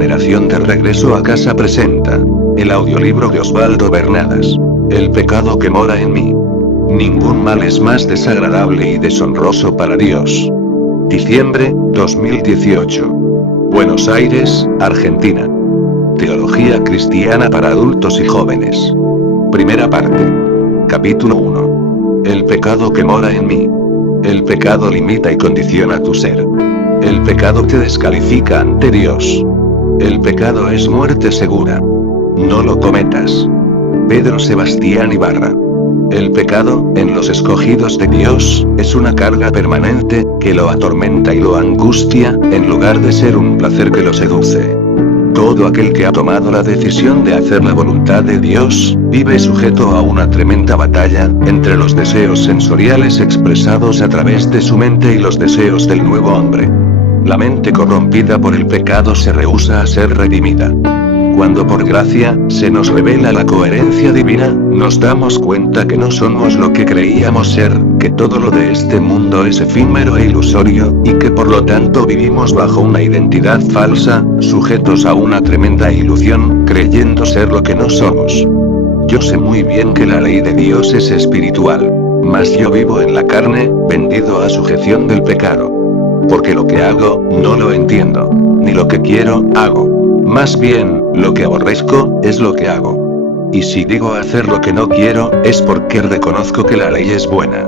Generación de Regreso a Casa presenta el audiolibro de Osvaldo Bernadas. El pecado que mora en mí. Ningún mal es más desagradable y deshonroso para Dios. Diciembre, 2018. Buenos Aires, Argentina. Teología cristiana para adultos y jóvenes. Primera parte. Capítulo 1. El pecado que mora en mí. El pecado limita y condiciona tu ser. El pecado te descalifica ante Dios. El pecado es muerte segura. No lo cometas. Pedro Sebastián Ibarra. El pecado, en los escogidos de Dios, es una carga permanente, que lo atormenta y lo angustia, en lugar de ser un placer que lo seduce. Todo aquel que ha tomado la decisión de hacer la voluntad de Dios, vive sujeto a una tremenda batalla, entre los deseos sensoriales expresados a través de su mente y los deseos del nuevo hombre. La mente corrompida por el pecado se rehúsa a ser redimida. Cuando por gracia, se nos revela la coherencia divina, nos damos cuenta que no somos lo que creíamos ser, que todo lo de este mundo es efímero e ilusorio, y que por lo tanto vivimos bajo una identidad falsa, sujetos a una tremenda ilusión, creyendo ser lo que no somos. Yo sé muy bien que la ley de Dios es espiritual, mas yo vivo en la carne, vendido a sujeción del pecado. Porque lo que hago, no lo entiendo, ni lo que quiero, hago. Más bien, lo que aborrezco, es lo que hago. Y si digo hacer lo que no quiero, es porque reconozco que la ley es buena.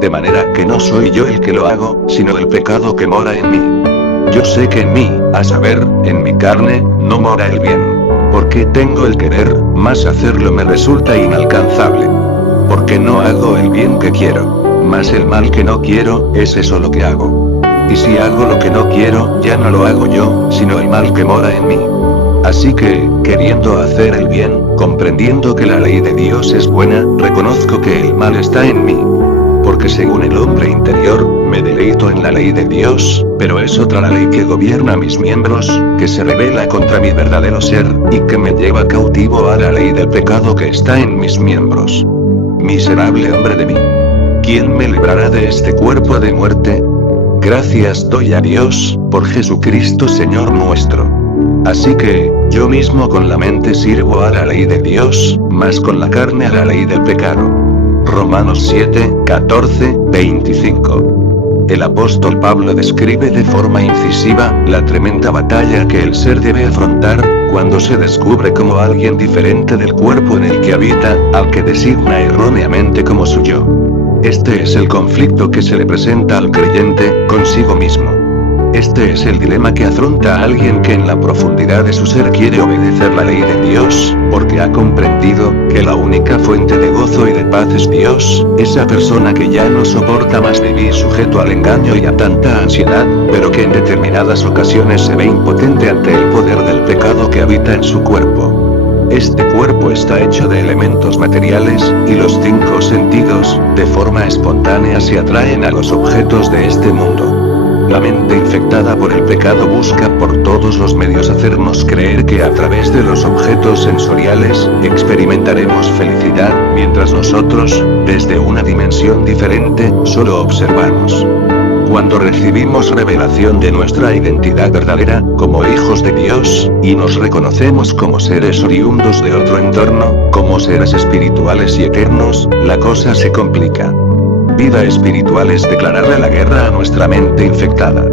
De manera que no soy yo el que lo hago, sino el pecado que mora en mí. Yo sé que en mí, a saber, en mi carne, no mora el bien. Porque tengo el querer, mas hacerlo me resulta inalcanzable. Porque no hago el bien que quiero, mas el mal que no quiero, es eso lo que hago. Y si hago lo que no quiero, ya no lo hago yo, sino el mal que mora en mí. Así que, queriendo hacer el bien, comprendiendo que la ley de Dios es buena, reconozco que el mal está en mí. Porque según el hombre interior, me deleito en la ley de Dios, pero es otra la ley que gobierna mis miembros, que se rebela contra mi verdadero ser, y que me lleva cautivo a la ley del pecado que está en mis miembros. Miserable hombre de mí. ¿Quién me librará de este cuerpo de muerte? Gracias doy a Dios, por Jesucristo Señor nuestro. Así que, yo mismo con la mente sirvo a la ley de Dios, mas con la carne a la ley del pecado. Romanos 7, 14, 25. El apóstol Pablo describe de forma incisiva, la tremenda batalla que el ser debe afrontar, cuando se descubre como alguien diferente del cuerpo en el que habita, al que designa erróneamente como su yo. Este es el conflicto que se le presenta al creyente, consigo mismo. Este es el dilema que afronta a alguien que en la profundidad de su ser quiere obedecer la ley de Dios, porque ha comprendido, que la única fuente de gozo y de paz es Dios, esa persona que ya no soporta más vivir sujeto al engaño y a tanta ansiedad, pero que en determinadas ocasiones se ve impotente ante el poder del pecado que habita en su cuerpo. Este cuerpo está hecho de elementos materiales, y los 5 sentidos, de forma espontánea se atraen a los objetos de este mundo. La mente infectada por el pecado busca por todos los medios hacernos creer que a través de los objetos sensoriales, experimentaremos felicidad, mientras nosotros, desde una dimensión diferente, solo observamos. Cuando recibimos revelación de nuestra identidad verdadera, como hijos de Dios, y nos reconocemos como seres oriundos de otro entorno, como seres espirituales y eternos, la cosa se complica. Vida espiritual es declararle la guerra a nuestra mente infectada.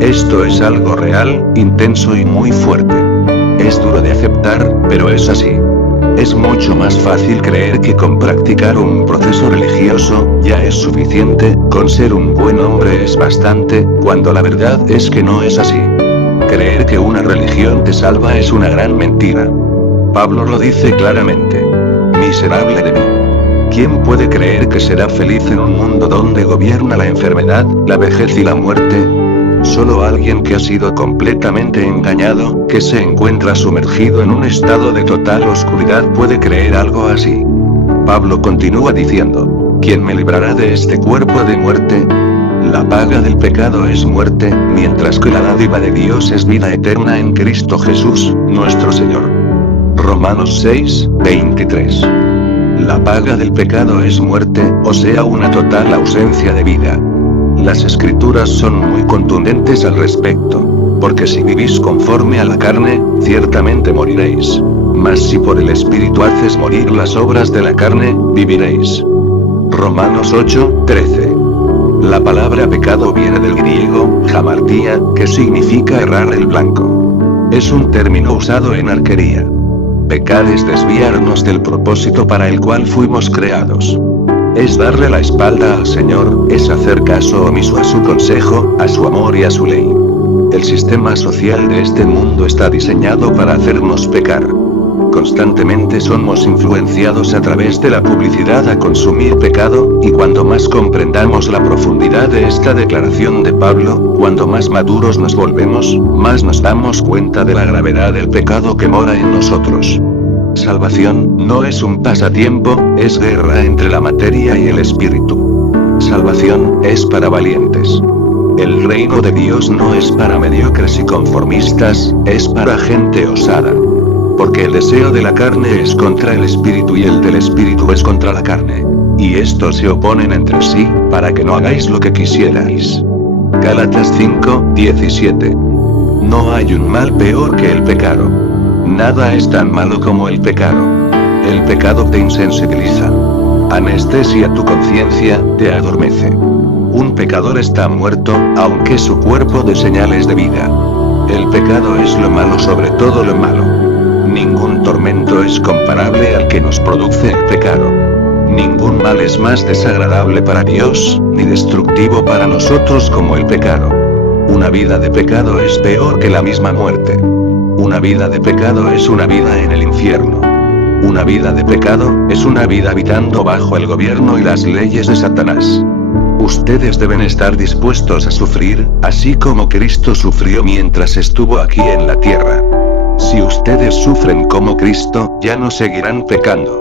Esto es algo real, intenso y muy fuerte. Es duro de aceptar, pero es así. Es mucho más fácil creer que con practicar un proceso religioso, ya es suficiente, con ser un buen hombre es bastante, cuando la verdad es que no es así. Creer que una religión te salva es una gran mentira. Pablo lo dice claramente. Miserable de mí. ¿Quién puede creer que será feliz en un mundo donde gobierna la enfermedad, la vejez y la muerte? Solo alguien que ha sido completamente engañado, que se encuentra sumergido en un estado de total oscuridad puede creer algo así. Pablo continúa diciendo, ¿quién me librará de este cuerpo de muerte? La paga del pecado es muerte, mientras que la dádiva de Dios es vida eterna en Cristo Jesús, nuestro Señor. Romanos 6, 23. La paga del pecado es muerte, o sea una total ausencia de vida. Las escrituras son muy contundentes al respecto. Porque si vivís conforme a la carne, ciertamente moriréis. Mas si por el Espíritu haces morir las obras de la carne, viviréis. Romanos 8:13. La palabra pecado viene del griego, hamartía, que significa errar el blanco. Es un término usado en arquería. Pecar es desviarnos del propósito para el cual fuimos creados. Es darle la espalda al Señor, es hacer caso omiso a su consejo, a su amor y a su ley. El sistema social de este mundo está diseñado para hacernos pecar. Constantemente somos influenciados a través de la publicidad a consumir pecado, y cuando más comprendamos la profundidad de esta declaración de Pablo, cuando más maduros nos volvemos, más nos damos cuenta de la gravedad del pecado que mora en nosotros. Salvación no es un pasatiempo, es guerra entre la materia y el espíritu. Salvación es para valientes. El reino de Dios no es para mediocres y conformistas, es para gente osada. Porque el deseo de la carne es contra el espíritu y el del espíritu es contra la carne. Y estos se oponen entre sí, para que no hagáis lo que quisierais. Gálatas 5:17. No hay un mal peor que el pecado. Nada es tan malo como el pecado. El pecado te insensibiliza. Anestesia tu conciencia, te adormece. Un pecador está muerto, aunque su cuerpo dé señales de vida. El pecado es lo malo sobre todo lo malo. Ningún tormento es comparable al que nos produce el pecado. Ningún mal es más desagradable para Dios, ni destructivo para nosotros como el pecado. Una vida de pecado es peor que la misma muerte. Una vida de pecado es una vida en el infierno. Una vida de pecado es una vida habitando bajo el gobierno y las leyes de Satanás. Ustedes deben estar dispuestos a sufrir, así como Cristo sufrió mientras estuvo aquí en la tierra. Si ustedes sufren como Cristo, ya no seguirán pecando.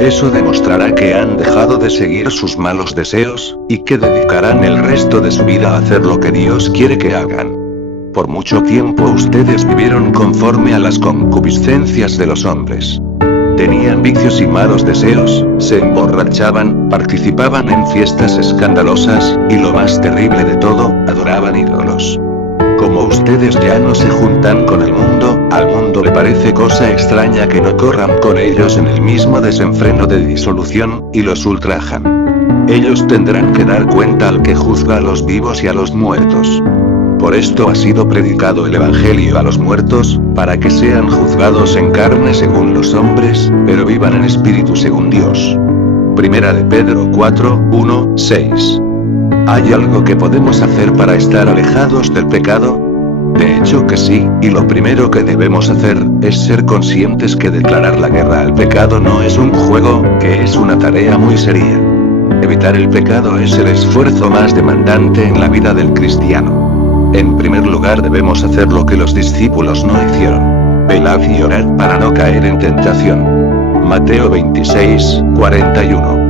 Eso demostrará que han dejado de seguir sus malos deseos, y que dedicarán el resto de su vida a hacer lo que Dios quiere que hagan. Por mucho tiempo ustedes vivieron conforme a las concupiscencias de los hombres. Tenían vicios y malos deseos, se emborrachaban, participaban en fiestas escandalosas, y lo más terrible de todo, adoraban ídolos. Como ustedes ya no se juntan con el mundo, al mundo le parece cosa extraña que no corran con ellos en el mismo desenfreno de disolución, y los ultrajan. Ellos tendrán que dar cuenta al que juzga a los vivos y a los muertos. Por esto ha sido predicado el Evangelio a los muertos, para que sean juzgados en carne según los hombres, pero vivan en espíritu según Dios. Primera de Pedro 4:1-6. ¿Hay algo que podemos hacer para estar alejados del pecado? De hecho que sí, y lo primero que debemos hacer, es ser conscientes que declarar la guerra al pecado no es un juego, que es una tarea muy seria. Evitar el pecado es el esfuerzo más demandante en la vida del cristiano. En primer lugar debemos hacer lo que los discípulos no hicieron. Velad y orad para no caer en tentación. Mateo 26:41.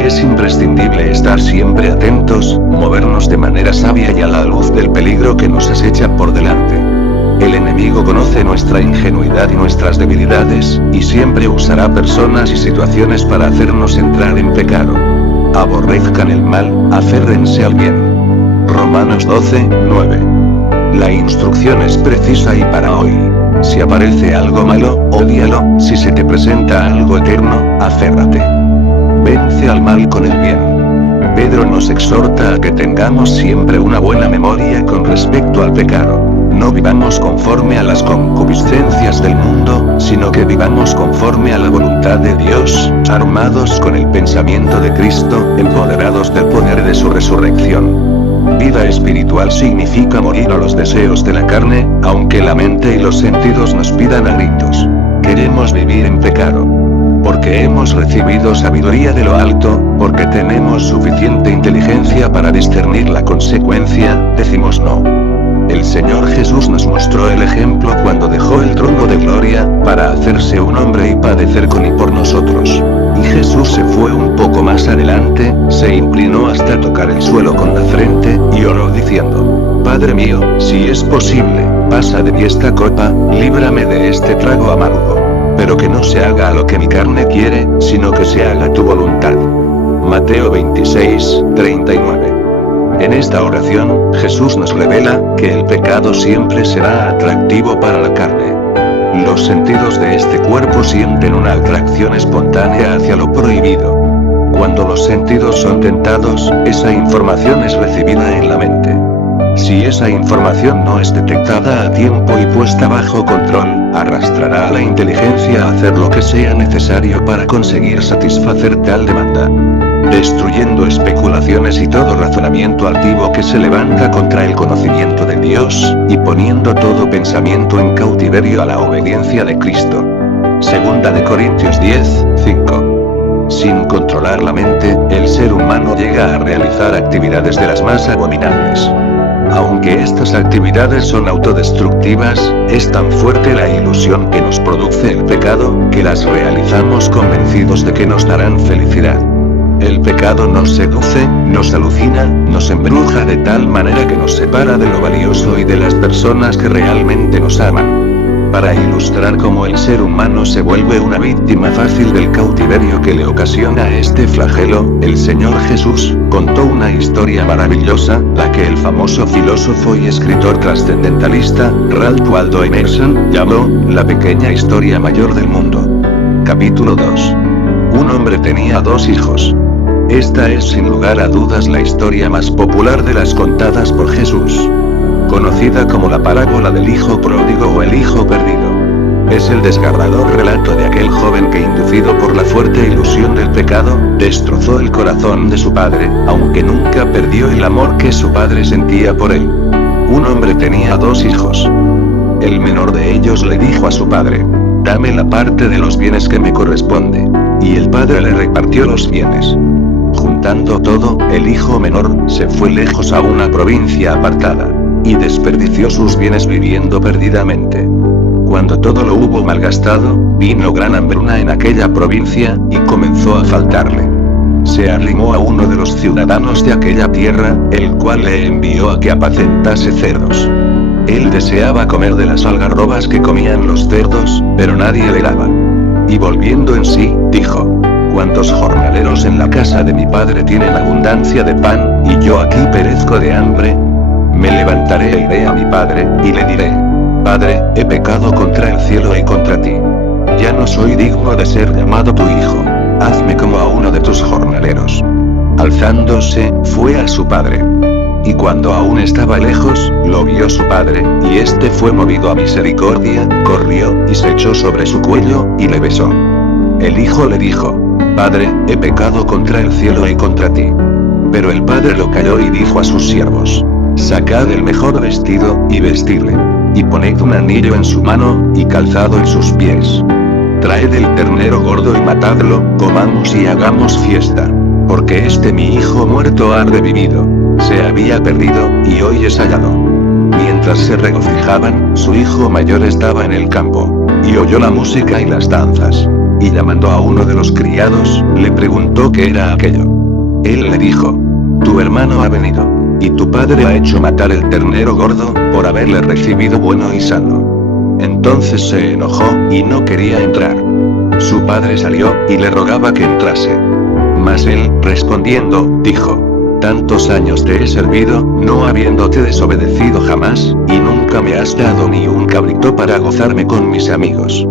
Es imprescindible estar siempre atentos, movernos de manera sabia y a la luz del peligro que nos acecha por delante. El enemigo conoce nuestra ingenuidad y nuestras debilidades, y siempre usará personas y situaciones para hacernos entrar en pecado. Aborrezcan el mal, aférrense al bien. Romanos 12:9. La instrucción es precisa y para hoy. Si aparece algo malo, ódialo, si se te presenta algo eterno, aférrate. Vence al mal con el bien. Pedro nos exhorta a que tengamos siempre una buena memoria con respecto al pecado. No vivamos conforme a las concupiscencias del mundo, sino que vivamos conforme a la voluntad de Dios, armados con el pensamiento de Cristo, empoderados del poder de su resurrección. Vida espiritual significa morir a los deseos de la carne, aunque la mente y los sentidos nos pidan a gritos. Queremos vivir en pecado. Porque hemos recibido sabiduría de lo alto, porque tenemos suficiente inteligencia para discernir la consecuencia, decimos no. El Señor Jesús nos mostró el ejemplo cuando dejó el trono de gloria, para hacerse un hombre y padecer con y por nosotros. Y Jesús se fue un poco más adelante, se inclinó hasta tocar el suelo con la frente, y oró diciendo: Padre mío, si es posible, pasa de mí esta copa, líbrame de este trago amargo. Pero que no se haga lo que mi carne quiere, sino que se haga tu voluntad. Mateo 26:39. En esta oración, Jesús nos revela que el pecado siempre será atractivo para la carne. Los sentidos de este cuerpo sienten una atracción espontánea hacia lo prohibido. Cuando los sentidos son tentados, esa información es recibida en la mente. Si esa información no es detectada a tiempo y puesta bajo control, arrastrará a la inteligencia a hacer lo que sea necesario para conseguir satisfacer tal demanda, destruyendo especulaciones y todo razonamiento altivo que se levanta contra el conocimiento de Dios, y poniendo todo pensamiento en cautiverio a la obediencia de Cristo. Segunda de Corintios 10:5. Sin controlar la mente, el ser humano llega a realizar actividades de las más abominables. Aunque estas actividades son autodestructivas, es tan fuerte la ilusión que nos produce el pecado, que las realizamos convencidos de que nos darán felicidad. El pecado nos seduce, nos alucina, nos embruja de tal manera que nos separa de lo valioso y de las personas que realmente nos aman. Para ilustrar cómo el ser humano se vuelve una víctima fácil del cautiverio que le ocasiona este flagelo, el Señor Jesús contó una historia maravillosa, la que el famoso filósofo y escritor trascendentalista, Ralph Waldo Emerson, llamó la pequeña historia mayor del mundo. Capítulo 2. Un hombre tenía 2 hijos. Esta es sin lugar a dudas la historia más popular de las contadas por Jesús, conocida como la parábola del hijo pródigo o el hijo perdido. Es el desgarrador relato de aquel joven que, inducido por la fuerte ilusión del pecado, destrozó el corazón de su padre, aunque nunca perdió el amor que su padre sentía por él. Un hombre tenía 2 hijos. El menor de ellos le dijo a su padre: «Dame la parte de los bienes que me corresponde». Y el padre le repartió los bienes. Juntando todo, el hijo menor se fue lejos a una provincia apartada, y desperdició sus bienes viviendo perdidamente. Cuando todo lo hubo malgastado, vino gran hambruna en aquella provincia, y comenzó a faltarle. Se arrimó a uno de los ciudadanos de aquella tierra, el cual le envió a que apacentase cerdos. Él deseaba comer de las algarrobas que comían los cerdos, pero nadie le daba. Y volviendo en sí, dijo: «¿Cuántos jornaleros en la casa de mi padre tienen abundancia de pan, y yo aquí perezco de hambre? Me levantaré e iré a mi padre, y le diré: Padre, he pecado contra el cielo y contra ti. Ya no soy digno de ser llamado tu hijo. Hazme como a uno de tus jornaleros». Alzándose, fue a su padre. Y cuando aún estaba lejos, lo vio su padre, y éste fue movido a misericordia, corrió, y se echó sobre su cuello, y le besó. El hijo le dijo: «Padre, he pecado contra el cielo y contra ti». Pero el padre lo calló y dijo a sus siervos: «Sacad el mejor vestido, y vestidle. Y poned un anillo en su mano, y calzado en sus pies. Traed el ternero gordo y matadlo, comamos y hagamos fiesta. Porque este mi hijo muerto ha revivido. Se había perdido, y hoy es hallado». Mientras se regocijaban, su hijo mayor estaba en el campo, y oyó la música y las danzas. Y llamando a uno de los criados, le preguntó qué era aquello. Él le dijo: «Tu hermano ha venido, y tu padre ha hecho matar el ternero gordo, por haberle recibido bueno y sano». Entonces se enojó, y no quería entrar. Su padre salió, y le rogaba que entrase. Mas él, respondiendo, dijo: «Tantos años te he servido, no habiéndote desobedecido jamás, y nunca me has dado ni un cabrito para gozarme con mis amigos.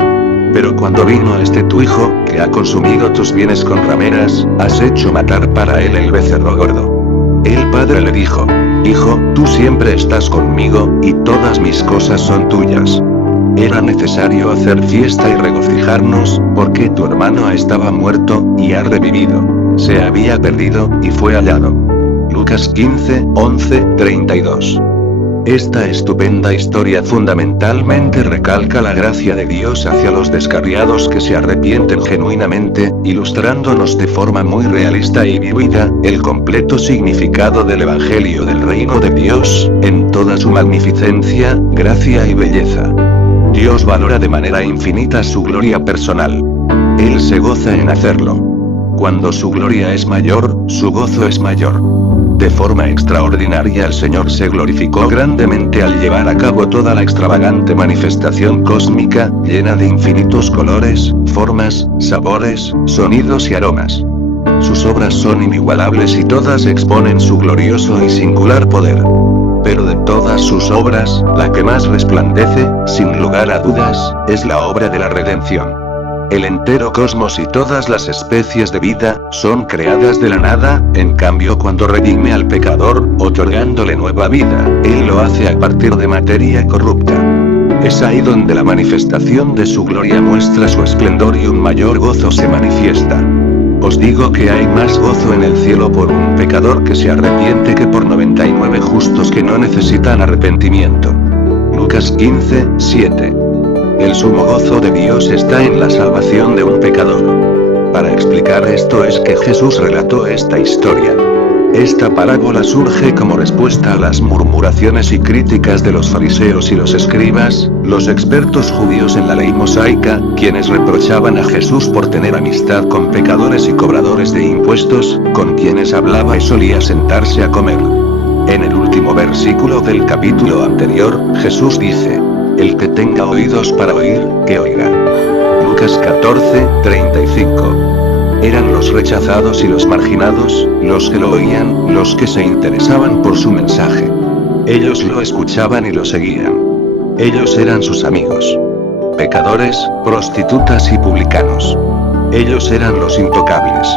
Pero cuando vino este tu hijo, que ha consumido tus bienes con rameras, has hecho matar para él el becerro gordo». El padre le dijo: «Hijo, tú siempre estás conmigo, y todas mis cosas son tuyas. Era necesario hacer fiesta y regocijarnos, porque tu hermano estaba muerto, y ha revivido. Se había perdido, y fue hallado». Lucas 15, 11, 32. Esta estupenda historia fundamentalmente recalca la gracia de Dios hacia los descarriados que se arrepienten genuinamente, ilustrándonos de forma muy realista y vívida, el completo significado del Evangelio del Reino de Dios, en toda su magnificencia, gracia y belleza. Dios valora de manera infinita su gloria personal. Él se goza en hacerlo. Cuando su gloria es mayor, su gozo es mayor. De forma extraordinaria el Señor se glorificó grandemente al llevar a cabo toda la extravagante manifestación cósmica, llena de infinitos colores, formas, sabores, sonidos y aromas. Sus obras son inigualables y todas exponen su glorioso y singular poder. Pero de todas sus obras, la que más resplandece, sin lugar a dudas, es la obra de la redención. El entero cosmos y todas las especies de vida, son creadas de la nada, en cambio cuando redime al pecador, otorgándole nueva vida, Él lo hace a partir de materia corrupta. Es ahí donde la manifestación de su gloria muestra su esplendor y un mayor gozo se manifiesta. Os digo que hay más gozo en el cielo por un pecador que se arrepiente que por 99 justos que no necesitan arrepentimiento. Lucas 15, 7. El sumo gozo de Dios está en la salvación de un pecador. Para explicar esto es que Jesús relató esta historia. Esta parábola surge como respuesta a las murmuraciones y críticas de los fariseos y los escribas, los expertos judíos en la ley mosaica, quienes reprochaban a Jesús por tener amistad con pecadores y cobradores de impuestos, con quienes hablaba y solía sentarse a comer. En el último versículo del capítulo anterior, Jesús dice: el que tenga oídos para oír, que oiga. Lucas 14, 35. Eran los rechazados y los marginados, los que lo oían, los que se interesaban por su mensaje. Ellos lo escuchaban y lo seguían. Ellos eran sus amigos. Pecadores, prostitutas y publicanos. Ellos eran los intocables.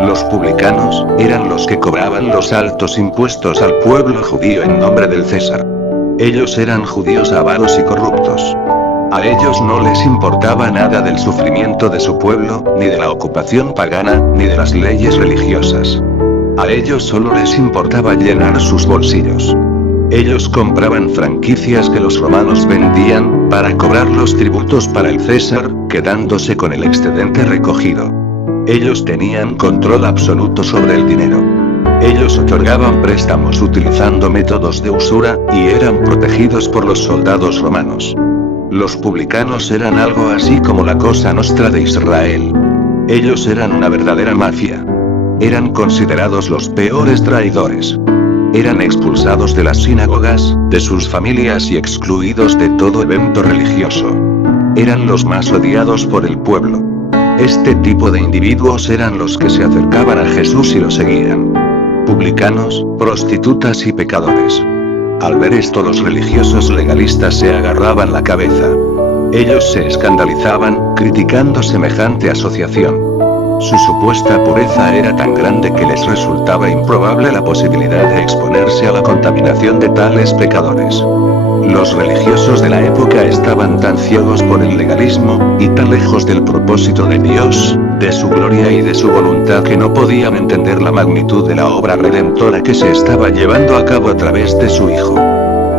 Los publicanos, eran los que cobraban los altos impuestos al pueblo judío en nombre del César. Ellos eran judíos avaros y corruptos. A ellos no les importaba nada del sufrimiento de su pueblo, ni de la ocupación pagana, ni de las leyes religiosas. A ellos solo les importaba llenar sus bolsillos. Ellos compraban franquicias que los romanos vendían, para cobrar los tributos para el César, quedándose con el excedente recogido. Ellos tenían control absoluto sobre el dinero. Ellos otorgaban préstamos utilizando métodos de usura, y eran protegidos por los soldados romanos. Los publicanos eran algo así como la Cosa Nostra de Israel. Ellos eran una verdadera mafia. Eran considerados los peores traidores. Eran expulsados de las sinagogas, de sus familias y excluidos de todo evento religioso. Eran los más odiados por el pueblo. Este tipo de individuos eran los que se acercaban a Jesús y lo seguían. Publicanos, prostitutas y pecadores. Al ver esto, los religiosos legalistas se agarraban la cabeza. Ellos se escandalizaban, criticando semejante asociación. Su supuesta pureza era tan grande que les resultaba improbable la posibilidad de exponerse a la contaminación de tales pecadores. Los religiosos de la época estaban tan ciegos por el legalismo, y tan lejos del propósito de Dios, de su gloria y de su voluntad, que no podían entender la magnitud de la obra redentora que se estaba llevando a cabo a través de su Hijo.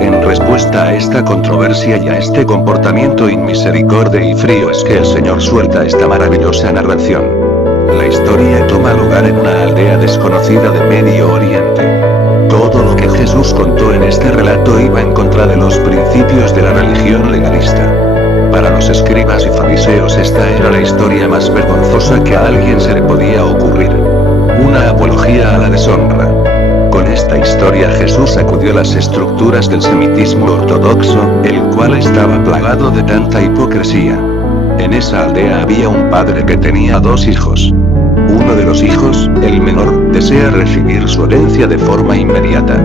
En respuesta a esta controversia y a este comportamiento inmisericordia y frío es que el Señor suelta esta maravillosa narración. La historia toma lugar en una aldea desconocida de Medio Oriente. Todo lo que Jesús contó en este relato iba en contra de los principios de la religión legalista. Para los escribas y fariseos esta era la historia más vergonzosa que a alguien se le podía ocurrir. Una apología a la deshonra. Con esta historia Jesús sacudió las estructuras del semitismo ortodoxo, el cual estaba plagado de tanta hipocresía. En esa aldea había un padre que tenía 2 hijos. Uno de los hijos, el menor, desea recibir su herencia de forma inmediata.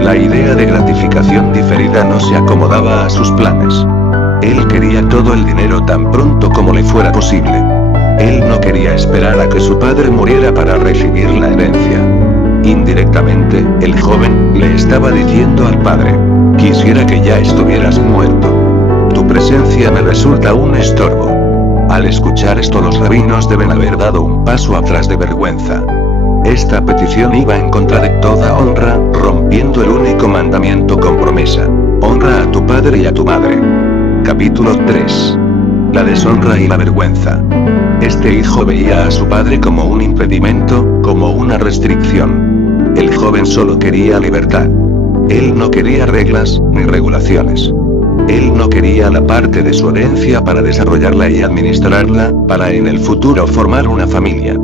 La idea de gratificación diferida no se acomodaba a sus planes. Él quería todo el dinero tan pronto como le fuera posible. Él no quería esperar a que su padre muriera para recibir la herencia. Indirectamente, el joven le estaba diciendo al padre: quisiera que ya estuvieras muerto. Tu presencia me resulta un estorbo. Al escuchar esto, los rabinos deben haber dado un paso atrás de vergüenza. Esta petición iba en contra de toda honra, rompiendo el único mandamiento con promesa: honra a tu padre y a tu madre. Capítulo 3. La deshonra y la vergüenza. Este hijo veía a su padre como un impedimento, como una restricción. El joven solo quería libertad. Él no quería reglas, ni regulaciones. Él no quería la parte de su herencia para desarrollarla y administrarla, para en el futuro formar una familia.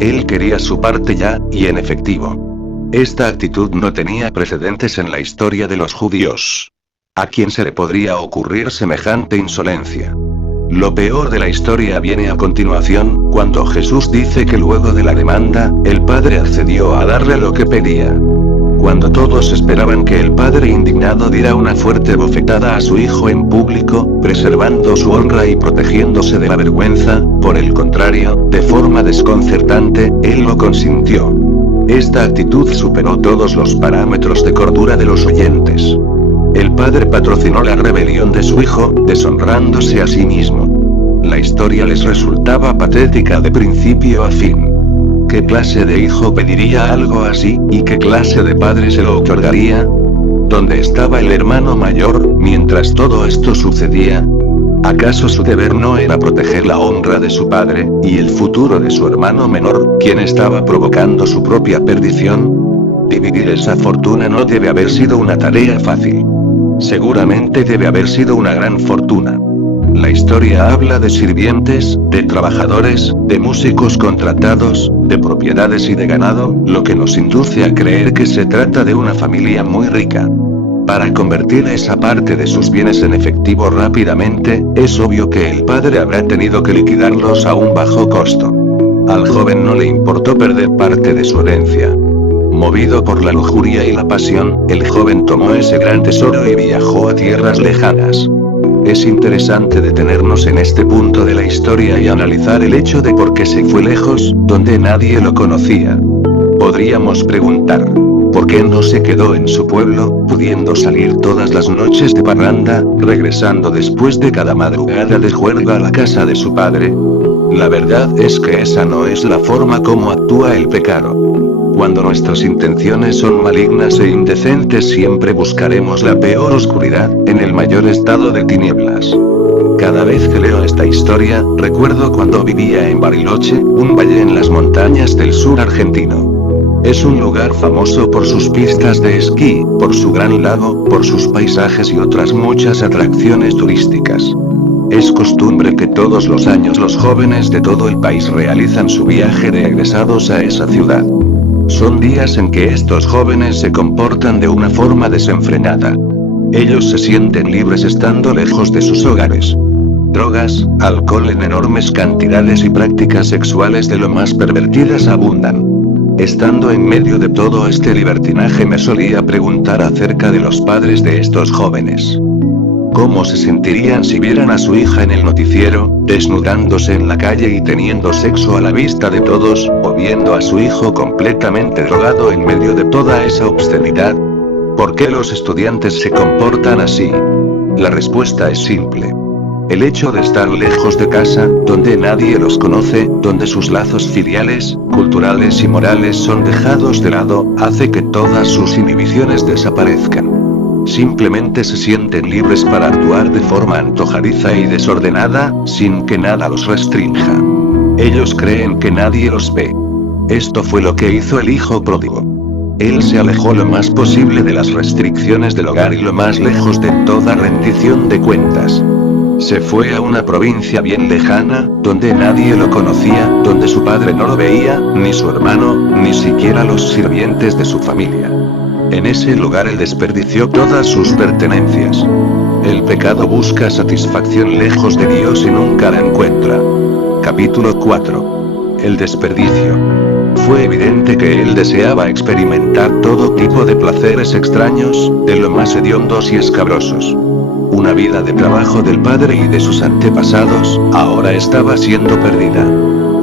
Él quería su parte ya, y en efectivo. Esta actitud no tenía precedentes en la historia de los judíos. ¿A quién se le podría ocurrir semejante insolencia? Lo peor de la historia viene a continuación, cuando Jesús dice que luego de la demanda, el padre accedió a darle lo que pedía. Cuando todos esperaban que el padre indignado diera una fuerte bofetada a su hijo en público, preservando su honra y protegiéndose de la vergüenza, por el contrario, de forma desconcertante, él lo consintió. Esta actitud superó todos los parámetros de cordura de los oyentes. El padre patrocinó la rebelión de su hijo, deshonrándose a sí mismo. La historia les resultaba patética de principio a fin. ¿Qué clase de hijo pediría algo así, y qué clase de padre se lo otorgaría? ¿Dónde estaba el hermano mayor, mientras todo esto sucedía? ¿Acaso su deber no era proteger la honra de su padre, y el futuro de su hermano menor, quien estaba provocando su propia perdición? Dividir esa fortuna no debe haber sido una tarea fácil. Seguramente debe haber sido una gran fortuna. La historia habla de sirvientes, de trabajadores, de músicos contratados, de propiedades y de ganado, lo que nos induce a creer que se trata de una familia muy rica. Para convertir esa parte de sus bienes en efectivo rápidamente, es obvio que el padre habrá tenido que liquidarlos a un bajo costo. Al joven no le importó perder parte de su herencia. Movido por la lujuria y la pasión, el joven tomó ese gran tesoro y viajó a tierras lejanas. Es interesante detenernos en este punto de la historia y analizar el hecho de por qué se fue lejos, donde nadie lo conocía. Podríamos preguntar, ¿por qué no se quedó en su pueblo, pudiendo salir todas las noches de parranda, regresando después de cada madrugada de juerga a la casa de su padre? La verdad es que esa no es la forma como actúa el pecado. Cuando nuestras intenciones son malignas e indecentes, siempre buscaremos la peor oscuridad, en el mayor estado de tinieblas. Cada vez que leo esta historia, recuerdo cuando vivía en Bariloche, un valle en las montañas del sur argentino. Es un lugar famoso por sus pistas de esquí, por su gran lago, por sus paisajes y otras muchas atracciones turísticas. Es costumbre que todos los años los jóvenes de todo el país realizan su viaje de egresados a esa ciudad. Son días en que estos jóvenes se comportan de una forma desenfrenada. Ellos se sienten libres estando lejos de sus hogares. Drogas, alcohol en enormes cantidades y prácticas sexuales de lo más pervertidas abundan. Estando en medio de todo este libertinaje me solía preguntar acerca de los padres de estos jóvenes. ¿Cómo se sentirían si vieran a su hija en el noticiero, desnudándose en la calle y teniendo sexo a la vista de todos, o viendo a su hijo completamente drogado en medio de toda esa obscenidad? ¿Por qué los estudiantes se comportan así? La respuesta es simple. El hecho de estar lejos de casa, donde nadie los conoce, donde sus lazos filiales, culturales y morales son dejados de lado, hace que todas sus inhibiciones desaparezcan. Simplemente se sienten libres para actuar de forma antojadiza y desordenada, sin que nada los restrinja. Ellos creen que nadie los ve. Esto fue lo que hizo el hijo pródigo. Él se alejó lo más posible de las restricciones del hogar y lo más lejos de toda rendición de cuentas. Se fue a una provincia bien lejana, donde nadie lo conocía, donde su padre no lo veía, ni su hermano, ni siquiera los sirvientes de su familia. En ese lugar él desperdició todas sus pertenencias. El pecado busca satisfacción lejos de Dios y nunca la encuentra. Capítulo 4. El desperdicio. Fue evidente que él deseaba experimentar todo tipo de placeres extraños, de lo más hediondos y escabrosos. Una vida de trabajo del padre y de sus antepasados, ahora estaba siendo perdida.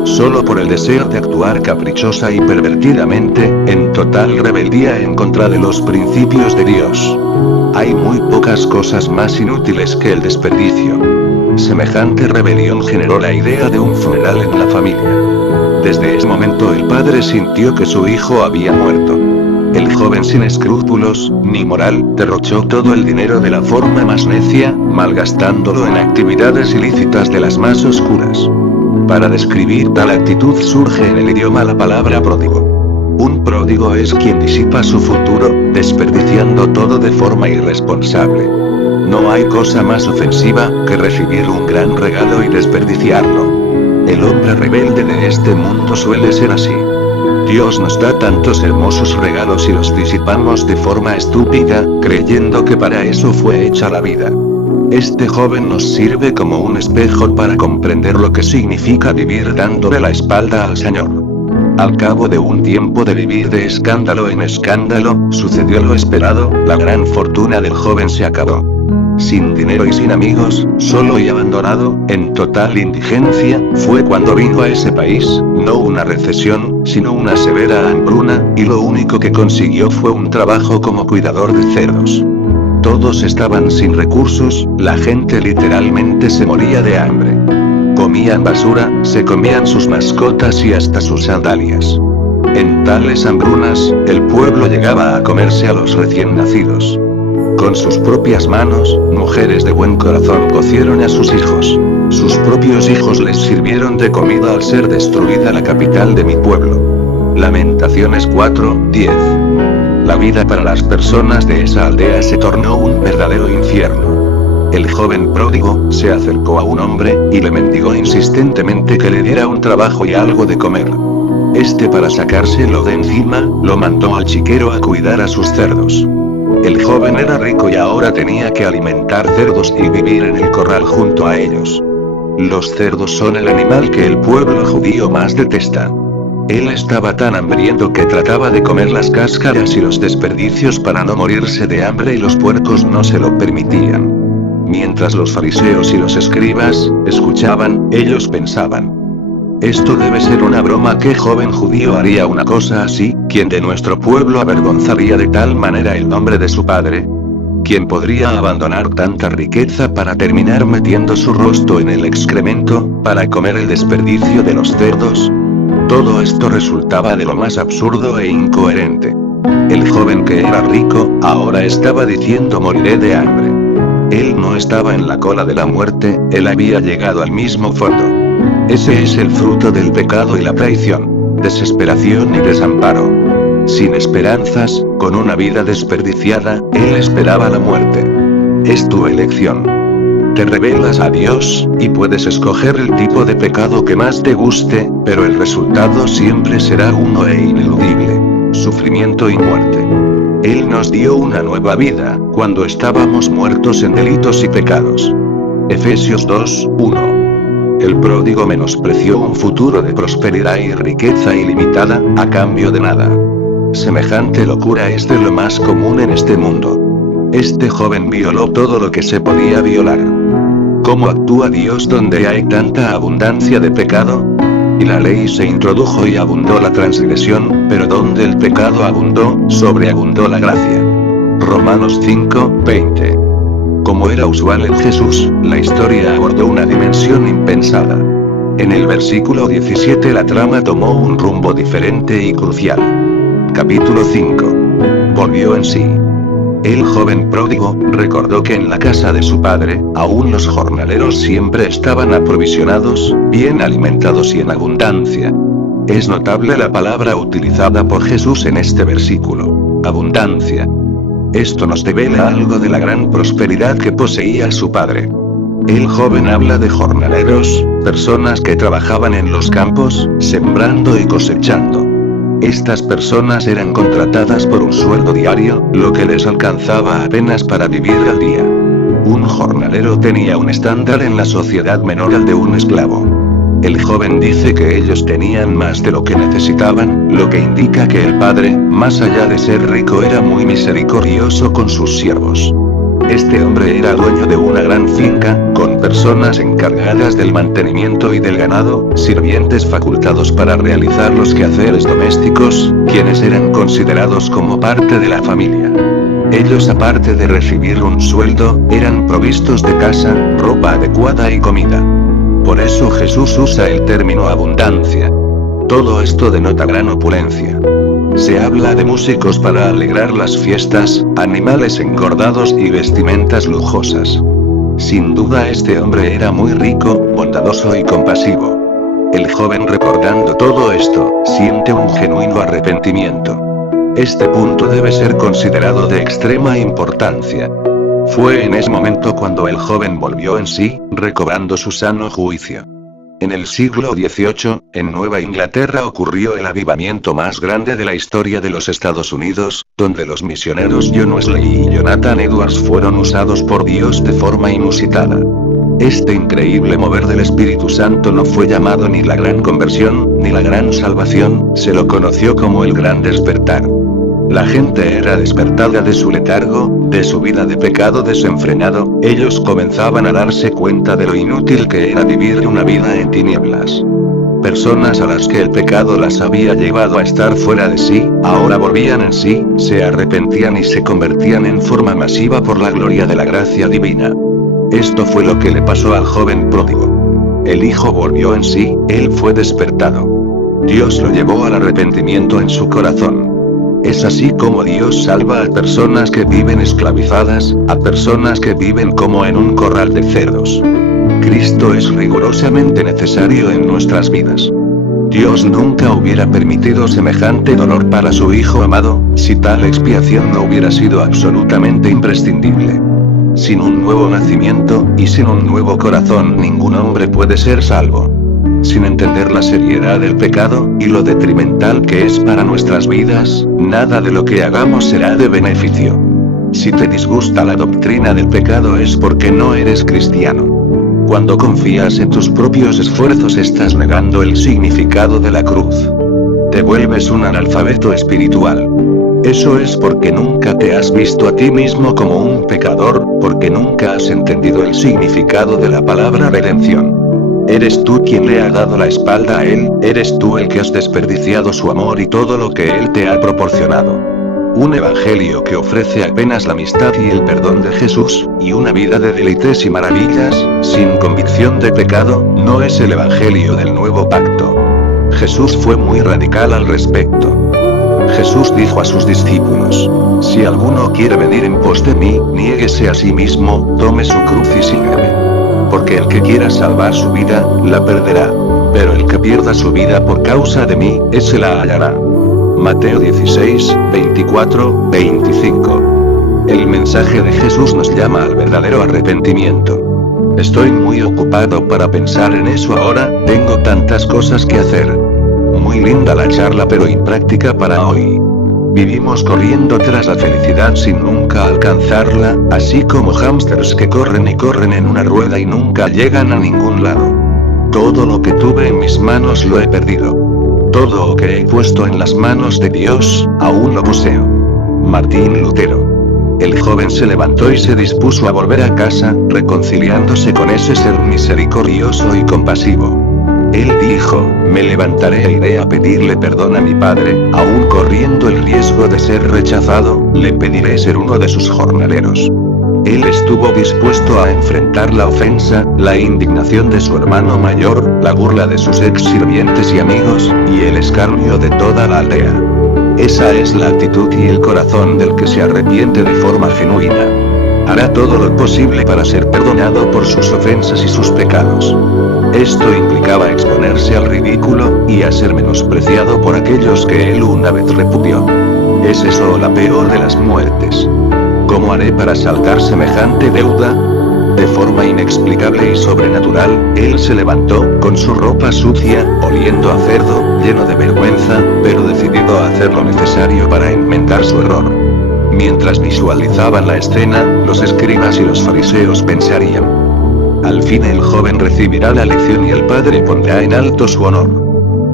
Solo por el deseo de actuar caprichosa y pervertidamente, en total rebeldía en contra de los principios de Dios. Hay muy pocas cosas más inútiles que el desperdicio. Semejante rebelión generó la idea de un funeral en la familia. Desde ese momento el padre sintió que su hijo había muerto. El joven sin escrúpulos, ni moral, derrochó todo el dinero de la forma más necia, malgastándolo en actividades ilícitas de las más oscuras. Para describir tal actitud surge en el idioma la palabra pródigo. Un pródigo es quien disipa su futuro, desperdiciando todo de forma irresponsable. No hay cosa más ofensiva que recibir un gran regalo y desperdiciarlo. El hombre rebelde de este mundo suele ser así. Dios nos da tantos hermosos regalos y los disipamos de forma estúpida, creyendo que para eso fue hecha la vida. Este joven nos sirve como un espejo para comprender lo que significa vivir dándole la espalda al Señor. Al cabo de un tiempo de vivir de escándalo en escándalo, sucedió lo esperado, la gran fortuna del joven se acabó. Sin dinero y sin amigos, solo y abandonado, en total indigencia, fue cuando vino a ese país, no una recesión, sino una severa hambruna, y lo único que consiguió fue un trabajo como cuidador de cerdos. Todos estaban sin recursos, la gente literalmente se moría de hambre. Comían basura, se comían sus mascotas y hasta sus sandalias. En tales hambrunas, el pueblo llegaba a comerse a los recién nacidos. Con sus propias manos, mujeres de buen corazón cocieron a sus hijos. Sus propios hijos les sirvieron de comida al ser destruida la capital de mi pueblo. Lamentaciones 4:10. La vida para las personas de esa aldea se tornó un verdadero infierno. El joven pródigo se acercó a un hombre y le mendigó insistentemente que le diera un trabajo y algo de comer. Este, para sacárselo de encima, lo mandó al chiquero a cuidar a sus cerdos. El joven era rico y ahora tenía que alimentar cerdos y vivir en el corral junto a ellos. Los cerdos son el animal que el pueblo judío más detesta. Él estaba tan hambriento que trataba de comer las cáscaras y los desperdicios para no morirse de hambre y los puercos no se lo permitían. Mientras los fariseos y los escribas escuchaban, ellos pensaban: esto debe ser una broma. ¿Qué joven judío haría una cosa así? ¿Quién de nuestro pueblo avergonzaría de tal manera el nombre de su padre? ¿Quién podría abandonar tanta riqueza para terminar metiendo su rostro en el excremento, para comer el desperdicio de los cerdos? Todo esto resultaba de lo más absurdo e incoherente. El joven que era rico, ahora estaba diciendo: moriré de hambre. Él no estaba en la cola de la muerte, él había llegado al mismo fondo. Ese es el fruto del pecado y la traición. Desesperación y desamparo. Sin esperanzas, con una vida desperdiciada, él esperaba la muerte. Es tu elección. Te revelas a Dios, y puedes escoger el tipo de pecado que más te guste, pero el resultado siempre será uno e ineludible: sufrimiento y muerte. Él nos dio una nueva vida, cuando estábamos muertos en delitos y pecados. Efesios 2:1. El pródigo menospreció un futuro de prosperidad y riqueza ilimitada, a cambio de nada. Semejante locura es de lo más común en este mundo. Este joven violó todo lo que se podía violar. ¿Cómo actúa Dios donde hay tanta abundancia de pecado? Y la ley se introdujo y abundó la transgresión, pero donde el pecado abundó, sobreabundó la gracia. Romanos 5:20. Como era usual en Jesús, la historia abordó una dimensión impensada. En el versículo 17 la trama tomó un rumbo diferente y crucial. Capítulo 5. Volvió en sí. El joven pródigo recordó que en la casa de su padre, aún los jornaleros siempre estaban aprovisionados, bien alimentados y en abundancia. Es notable la palabra utilizada por Jesús en este versículo: abundancia. Esto nos devela algo de la gran prosperidad que poseía su padre. El joven habla de jornaleros, personas que trabajaban en los campos, sembrando y cosechando. Estas personas eran contratadas por un sueldo diario, lo que les alcanzaba apenas para vivir al día. Un jornalero tenía un estándar en la sociedad menor al de un esclavo. El joven dice que ellos tenían más de lo que necesitaban, lo que indica que el padre, más allá de ser rico, era muy misericordioso con sus siervos. Este hombre era dueño de una gran finca, con personas encargadas del mantenimiento y del ganado, sirvientes facultados para realizar los quehaceres domésticos, quienes eran considerados como parte de la familia. Ellos, aparte de recibir un sueldo, eran provistos de casa, ropa adecuada y comida. Por eso Jesús usa el término abundancia. Todo esto denota gran opulencia. Se habla de músicos para alegrar las fiestas, animales engordados y vestimentas lujosas. Sin duda este hombre era muy rico, bondadoso y compasivo. El joven, recordando todo esto, siente un genuino arrepentimiento. Este punto debe ser considerado de extrema importancia. Fue en ese momento cuando el joven volvió en sí, recobrando su sano juicio. En el siglo XVIII, en Nueva Inglaterra ocurrió el avivamiento más grande de la historia de los Estados Unidos, donde los misioneros John Wesley y Jonathan Edwards fueron usados por Dios de forma inusitada. Este increíble mover del Espíritu Santo no fue llamado ni la gran conversión, ni la gran salvación, se lo conoció como el gran despertar. La gente era despertada de su letargo, de su vida de pecado desenfrenado, ellos comenzaban a darse cuenta de lo inútil que era vivir una vida en tinieblas. Personas a las que el pecado las había llevado a estar fuera de sí, ahora volvían en sí, se arrepentían y se convertían en forma masiva por la gloria de la gracia divina. Esto fue lo que le pasó al joven pródigo. El hijo volvió en sí, él fue despertado. Dios lo llevó al arrepentimiento en su corazón. Es así como Dios salva a personas que viven esclavizadas, a personas que viven como en un corral de cerdos. Cristo es rigurosamente necesario en nuestras vidas. Dios nunca hubiera permitido semejante dolor para su Hijo amado, si tal expiación no hubiera sido absolutamente imprescindible. Sin un nuevo nacimiento, y sin un nuevo corazón ningún hombre puede ser salvo. Sin entender la seriedad del pecado, y lo detrimental que es para nuestras vidas, nada de lo que hagamos será de beneficio. Si te disgusta la doctrina del pecado es porque no eres cristiano. Cuando confías en tus propios esfuerzos estás negando el significado de la cruz. Te vuelves un analfabeto espiritual. Eso es porque nunca te has visto a ti mismo como un pecador, porque nunca has entendido el significado de la palabra redención. Eres tú quien le ha dado la espalda a Él, eres tú el que has desperdiciado su amor y todo lo que Él te ha proporcionado. Un evangelio que ofrece apenas la amistad y el perdón de Jesús, y una vida de deleites y maravillas, sin convicción de pecado, no es el evangelio del nuevo pacto. Jesús fue muy radical al respecto. Jesús dijo a sus discípulos: si alguno quiere venir en pos de mí, niéguese a sí mismo, tome su cruz y sígame. Porque el que quiera salvar su vida, la perderá. Pero el que pierda su vida por causa de mí, ese la hallará. Mateo 16, 24, 25. El mensaje de Jesús nos llama al verdadero arrepentimiento. Estoy muy ocupado para pensar en eso ahora, tengo tantas cosas que hacer. Muy linda la charla pero impráctica para hoy. Vivimos corriendo tras la felicidad sin nunca alcanzarla, así como hámsters que corren y corren en una rueda y nunca llegan a ningún lado. Todo lo que tuve en mis manos lo he perdido. Todo lo que he puesto en las manos de Dios, aún lo poseo. Martín Lutero. El joven se levantó y se dispuso a volver a casa, reconciliándose con ese ser misericordioso y compasivo. Él dijo: me levantaré e iré a pedirle perdón a mi padre, aun corriendo el riesgo de ser rechazado, le pediré ser uno de sus jornaleros. Él estuvo dispuesto a enfrentar la ofensa, la indignación de su hermano mayor, la burla de sus ex sirvientes y amigos, y el escarnio de toda la aldea. Esa es la actitud y el corazón del que se arrepiente de forma genuina. Hará todo lo posible para ser perdonado por sus ofensas y sus pecados. Esto implicaba exponerse al ridículo, y a ser menospreciado por aquellos que él una vez repudió. ¿Es eso la peor de las muertes? ¿Cómo haré para saldar semejante deuda? De forma inexplicable y sobrenatural, él se levantó, con su ropa sucia, oliendo a cerdo, lleno de vergüenza, pero decidido a hacer lo necesario para enmendar su error. Mientras visualizaban la escena, los escribas y los fariseos pensarían: al fin el joven recibirá la lección y el padre pondrá en alto su honor.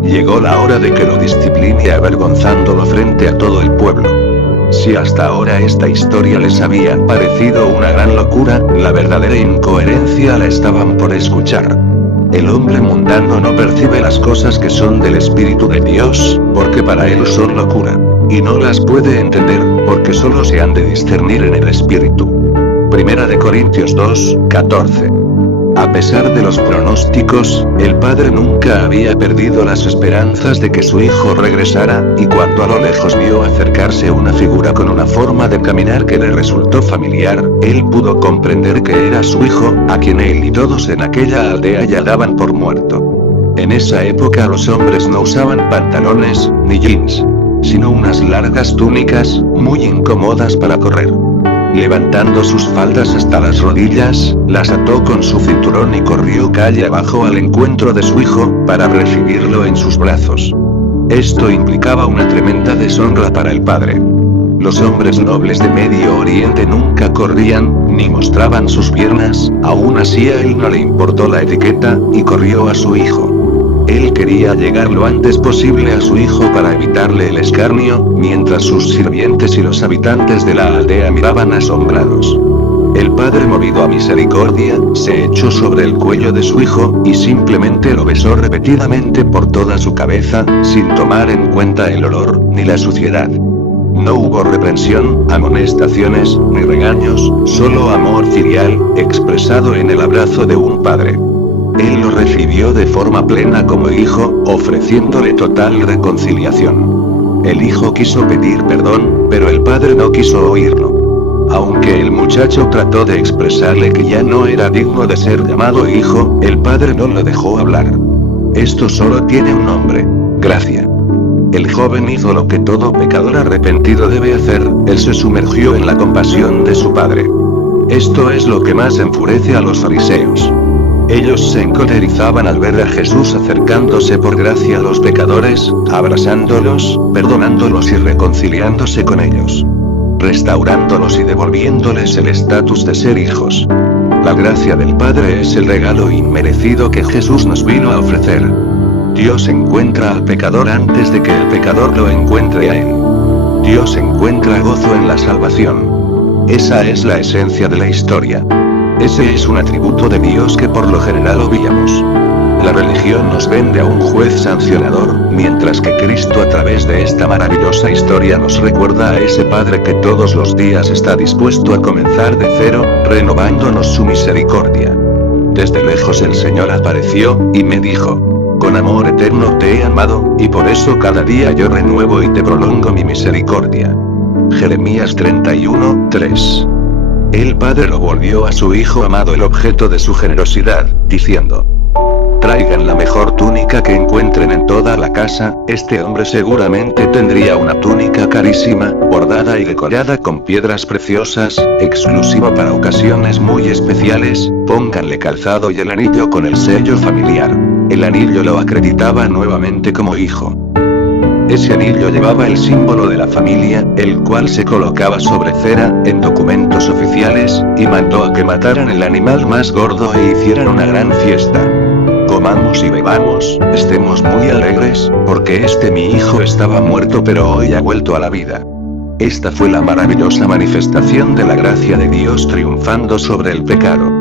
Llegó la hora de que lo discipline avergonzándolo frente a todo el pueblo. Si hasta ahora esta historia les había parecido una gran locura, la verdadera incoherencia la estaban por escuchar. El hombre mundano no percibe las cosas que son del Espíritu de Dios, porque para él son locura. Y no las puede entender, porque solo se han de discernir en el Espíritu. Primera de Corintios 2, 14. A pesar de los pronósticos, el padre nunca había perdido las esperanzas de que su hijo regresara, y cuando a lo lejos vio acercarse una figura con una forma de caminar que le resultó familiar, él pudo comprender que era su hijo, a quien él y todos en aquella aldea ya daban por muerto. En esa época los hombres no usaban pantalones, ni jeans, sino unas largas túnicas, muy incómodas para correr. Levantando sus faldas hasta las rodillas, las ató con su cinturón y corrió calle abajo al encuentro de su hijo, para recibirlo en sus brazos. Esto implicaba una tremenda deshonra para el padre. Los hombres nobles de Medio Oriente nunca corrían, ni mostraban sus piernas, aún así a él no le importó la etiqueta, y corrió a su hijo. Él quería llegar lo antes posible a su hijo para evitarle el escarnio, mientras sus sirvientes y los habitantes de la aldea miraban asombrados. El padre, movido a misericordia, se echó sobre el cuello de su hijo, y simplemente lo besó repetidamente por toda su cabeza, sin tomar en cuenta el olor, ni la suciedad. No hubo reprensión, amonestaciones, ni regaños, solo amor filial, expresado en el abrazo de un padre. Él lo recibió de forma plena como hijo, ofreciéndole total reconciliación. El hijo quiso pedir perdón, pero el padre no quiso oírlo. Aunque el muchacho trató de expresarle que ya no era digno de ser llamado hijo, el padre no lo dejó hablar. Esto solo tiene un nombre: gracia. El joven hizo lo que todo pecador arrepentido debe hacer, él se sumergió en la compasión de su padre. Esto es lo que más enfurece a los fariseos. Ellos se encolerizaban al ver a Jesús acercándose por gracia a los pecadores, abrazándolos, perdonándolos y reconciliándose con ellos, restaurándolos y devolviéndoles el estatus de ser hijos. La gracia del Padre es el regalo inmerecido que Jesús nos vino a ofrecer. Dios encuentra al pecador antes de que el pecador lo encuentre a él. Dios encuentra gozo en la salvación. Esa es la esencia de la historia. Ese es un atributo de Dios que por lo general obviamos. La religión nos vende a un juez sancionador, mientras que Cristo a través de esta maravillosa historia nos recuerda a ese Padre que todos los días está dispuesto a comenzar de cero, renovándonos su misericordia. Desde lejos el Señor apareció, y me dijo: con amor eterno te he amado, y por eso cada día yo renuevo y te prolongo mi misericordia. Jeremías 31:3. El padre lo volvió a su hijo amado el objeto de su generosidad, diciendo: traigan la mejor túnica que encuentren en toda la casa. Este hombre seguramente tendría una túnica carísima, bordada y decorada con piedras preciosas, exclusiva para ocasiones muy especiales. Pónganle calzado y el anillo con el sello familiar. El anillo lo acreditaba nuevamente como hijo. Ese anillo llevaba el símbolo de la familia, el cual se colocaba sobre cera, en documentos oficiales, y mandó a que mataran el animal más gordo e hicieran una gran fiesta. Comamos y bebamos, estemos muy alegres, porque mi hijo estaba muerto pero hoy ha vuelto a la vida. Esta fue la maravillosa manifestación de la gracia de Dios triunfando sobre el pecado.